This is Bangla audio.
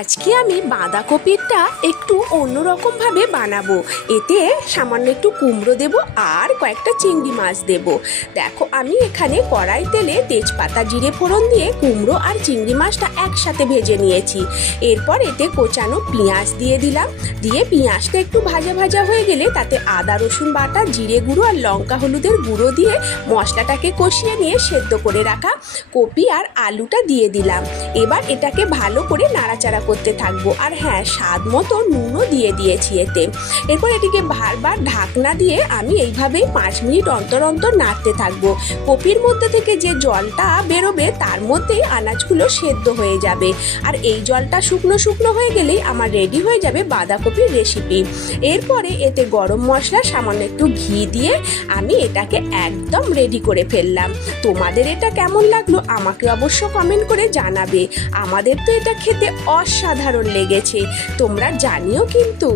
আজকে আমি বাঁধাকপিটা একটু অন্যরকমভাবে বানাবো। এতে সামান্য একটু কুমড়ো দেব আর কয়েকটা চিংড়ি মাছ দেব। দেখো আমি এখানে কড়াই তেলে তেজপাতা জিরে ফোড়ন দিয়ে কুমড়ো আর চিংড়ি মাছটা একসাথে ভেজে নিয়েছি। এরপর এতে কোচানো পেঁয়াজ দিয়ে দিলাম। দিয়ে পেঁয়াজটা একটু ভাজা ভাজা হয়ে গেলে তাতে আদা রসুন বাটা, জিরে গুঁড়ো আর লঙ্কা হলুদের গুঁড়ো দিয়ে মশলাটাকে কষিয়ে নিয়ে সেদ্ধ করে রাখা কপি আর আলুটা দিয়ে দিলাম। এবার এটাকে ভালো করে নাড়াচাড়া করতে থাকবো। আর হ্যাঁ, স্বাদ মতো নুনও দিয়ে দিয়েছি এতে। এরপর এটিকে বারবার ঢাকনা দিয়ে আমি এইভাবেই 5 মিনিট অন্তর অন্তর নাড়তে থাকবো। কপির মধ্যে থেকে যে জলটা বেরোবে তার মধ্যেই আনাজগুলো সেদ্ধ হয়ে যাবে। আর এই জলটা শুকনো শুকনো হয়ে গেলেই আমার রেডি হয়ে যাবে বাঁধাকপির রেসিপি। এরপরে এতে গরম মশলা, সামান্য একটু ঘি দিয়ে আমি এটাকে একদম রেডি করে ফেললাম। তোমাদের এটা কেমন লাগলো আমাকে অবশ্য কমেন্ট করে জানাবে। আমাদের তো এটা খেতে অসাধারণ লেগেছে, তোমরা জানিও কিন্তু।